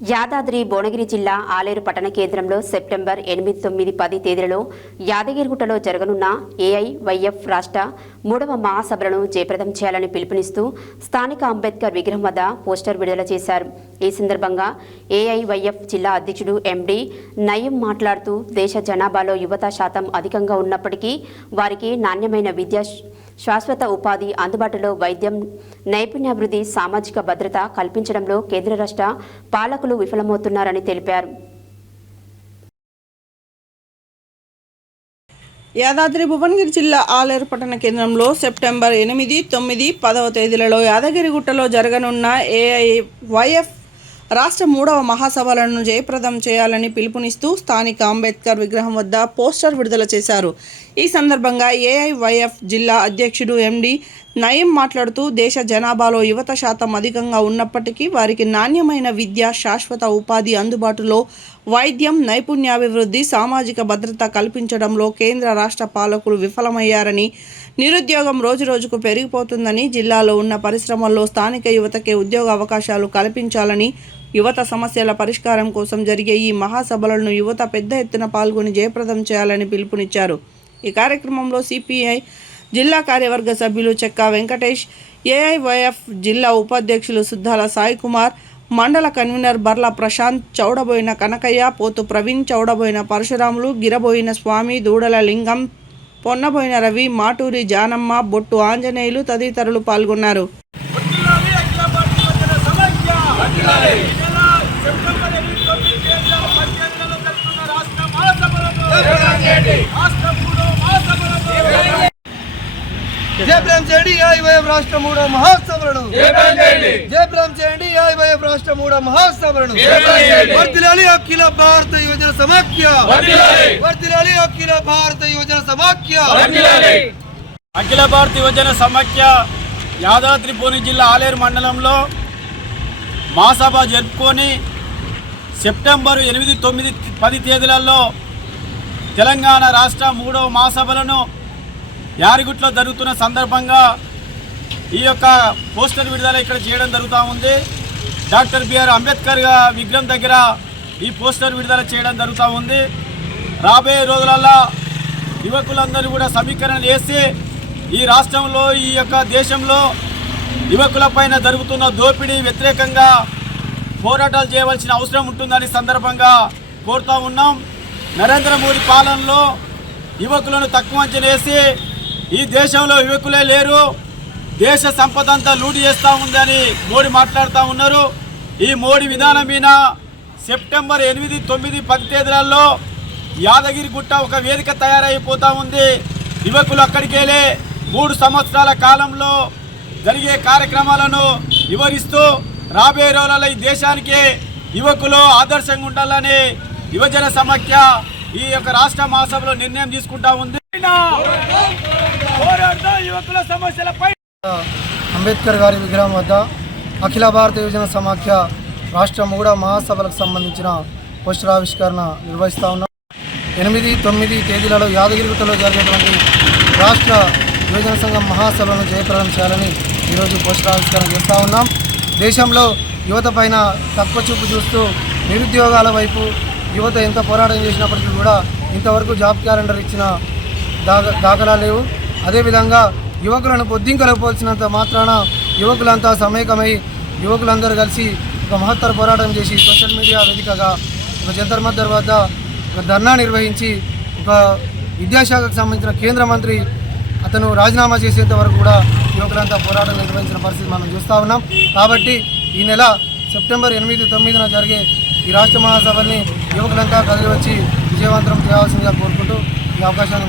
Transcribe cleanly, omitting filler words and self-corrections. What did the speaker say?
యాదాద్రి భువనగిరి జిల్లా ఆలేరు పట్టణ కేంద్రంలో సెప్టెంబర్ 8, 9, 10 తేదీలలో యాదగిరిగుట్టలో జరగనున్న ఏఐవైఎఫ్ రాష్ట్ర 3వ మహాసభలను జయప్రదం చేయాలని పిలుపునిస్తూ స్థానిక అంబేద్కర్ విగ్రహం వద్ద పోస్టర్ విడుదల చేశారు. ఈ సందర్భంగా ఏఐవైఎఫ్ జిల్లా అధ్యక్షుడు ఎండి నయీం మాట్లాడుతూ దేశ జనాభాలో యువత శాతం అధికంగా ఉన్నప్పటికీ వారికి నాణ్యమైన విద్య, శాశ్వత ఉపాధి, అందుబాటులో వైద్యం, నైపుణ్యాభివృద్ధి, సామాజిక భద్రత కల్పించడంలో కేంద్ర రాష్ట్ర పాలకులు విఫలమవుతున్నారని తెలిపారు. యాదాద్రి భువనగిరి జిల్లా ఆలేరు పట్టణ కేంద్రంలో సెప్టెంబర్ 8, 9, 10 తేదీలలో యాదగిరిగుట్టలో జరగనున్న ఏఐవైఎఫ్ రాష్ట్ర 3వ మహాసభలను జయప్రదం చేయాలని పిలుపునిస్తూ స్థానిక అంబేద్కర్ విగ్రహం వద్ద పోస్టర్ విడుదల చేశారు. ఈ సందర్భంగా ఏఐవైఎఫ్ జిల్లా అధ్యక్షుడు ఎండి నయీం మాట్లాడుతూ దేశ జనాభాలో యువత శాతం అధికంగా ఉన్నప్పటికీ వారికి నాణ్యమైన విద్య, శాశ్వత ఉపాధి, అందుబాటులో వైద్యం, నైపుణ్యాభివృద్ధి, సామాజిక భద్రత కల్పించడంలో కేంద్ర రాష్ట్ర పాలకులు విఫలమయ్యారని, నిరుద్యోగం రోజురోజుకు పెరిగిపోతుందని, జిల్లాలో ఉన్న పరిశ్రమల్లో స్థానిక యువతకే ఉద్యోగ అవకాశాలు కల్పించాలని, యువత సమస్యల పరిష్కారం కోసం జరిగే ఈ మహాసభలను యువత పెద్ద ఎత్తున పాల్గొని జయప్రదం చేయాలని పిలుపునిచ్చారు. ఈ కార్యక్రమంలో సిపిఐ జిల్లా కార్యవర్గ సభ్యులు చెక్కా వెంకటేష్, ఏఐవైఎఫ్ జిల్లా ఉపాధ్యక్షులు సుద్దాల సాయి కుమార్, మండల కన్వీనర్ బర్ల ప్రశాంత్, చౌడబోయిన కనకయ్య, పోతు ప్రవీణ్, చౌడబోయిన పరశురాములు, గిరబోయిన స్వామి, దూడల లింగం, పొన్నబోయిన రవి, మాటూరి జానమ్మ, బొట్టు ఆంజనేయులు తదితరులు పాల్గొన్నారు. జయప్రదం చేయండి ఏఐవైఎఫ్ రాష్ట్ర 3వ మహాసభలను. జయప్రదం చేయండి ఏఐవైఎఫ్ రాష్ట్ర 3వ మహాసభలను. వర్ధిల్లాలి అఖిల భారత యువజన సమాఖ్య. వర్ధిల్లాలి అఖిల భారత యువజన సమాఖ్య. అఖిల భారత యువజన సమాఖ్య యాదాద్రి భువనగిరి జిల్లా ఆలేరు మండలంలో మహాసభ జరుపుకొని సెప్టెంబర్ 8, 9, 10 తేదీలలో తెలంగాణ రాష్ట్ర 3వ మహాసభలను యాదగిరిగుట్టలో జరుగుతున్న సందర్భంగా ఈ యొక్క పోస్టర్ విడుదల ఇక్కడ చేయడం జరుగుతూ ఉంది. డాక్టర్ బిఆర్ అంబేద్కర్ విగ్రహం దగ్గర ఈ పోస్టర్ విడుదల చేయడం జరుగుతూ ఉంది. రాబోయే రోజులలో యువకులందరూ కూడా సమీకరణ చేసి ఈ రాష్ట్రంలో, ఈ యొక్క దేశంలో యువకులపైన జరుగుతున్న దోపిడీ వ్యతిరేకంగా పోరాటాలు చేయవలసిన అవసరం ఉంటుందని సందర్భంగా కోరుతూ ఉన్నాం. నరేంద్ర మోడీ పాలనలో యువకులను తక్కువ అంచనా వేసి ఈ దేశంలో యువకులే లేరు, దేశ సంపద అంతా లూటి చేస్తూ ఉందని మోడీ మాట్లాడుతూ ఉన్నారు. ఈ మోడీ విధానం మీద సెప్టెంబర్ 8, 9, 10 తేదీలలో యాదగిరిగుట్ట ఒక వేదిక తయారైపోతూ ఉంది. యువకులు అక్కడికి వెళ్ళి 3 సంవత్సరాల కాలంలో జరిగే కార్యక్రమాలను వివరిస్తూ రాబోయే రోజులలో ఈ దేశానికి యువకులు ఆదర్శంగా ఉండాలని యువజన సమాఖ్య ఈ యొక్క రాష్ట్ర మహాసభలో నిర్ణయం తీసుకుంటా ఉంది. యువకుల సమస్యలపై అంబేద్కర్ గారి విగ్రహం వద్ద అఖిల భారత యువజన సమాఖ్య రాష్ట్ర 3వ మహాసభలకు సంబంధించిన పోస్టర్ ఆవిష్కరణ నిర్వహిస్తూ ఉన్నాం. 8, 9 తేదీలలో యాదగిరిగుట్టలో జరిగేటువంటి రాష్ట్ర యువజన సంఘం మహాసభలను జయప్రదం చేయాలని ఈరోజు పోస్టర్ ఆవిష్కరణ చేస్తూ ఉన్నాం. దేశంలో యువత పైన తక్కువ చూపు చూస్తూ నిరుద్యోగాల వైపు యువత ఎంత పోరాటం చేసినప్పటికీ కూడా ఇంతవరకు జాబ్ క్యాలెండర్ ఇచ్చిన దాఖలాలు లేవు. అదేవిధంగా యువకులను బొద్దింకలేకపోల్సినంత మాత్రాన యువకులంతా సమైకమై యువకులందరూ కలిసి ఒక మహత్తర పోరాటం చేసి సోషల్ మీడియా వేదికగా ఒక జంతర్ మంతర్ వద్ద ఒక ధర్నా నిర్వహించి ఒక విద్యాశాఖకు సంబంధించిన కేంద్ర మంత్రి అతను రాజీనామా చేసేంత వరకు కూడా యువకులంతా పోరాటం నిర్వహించిన పరిస్థితి మనం చూస్తూ ఉన్నాం. కాబట్టి ఈ నెల సెప్టెంబర్ 8, 9న జరిగే ఈ రాష్ట్ర మహాసభల్ని యువకులంతా కదిలి వచ్చి విజయవంతం చేయాల్సిందిగా కోరుకుంటూ ఈ అవకాశాన్ని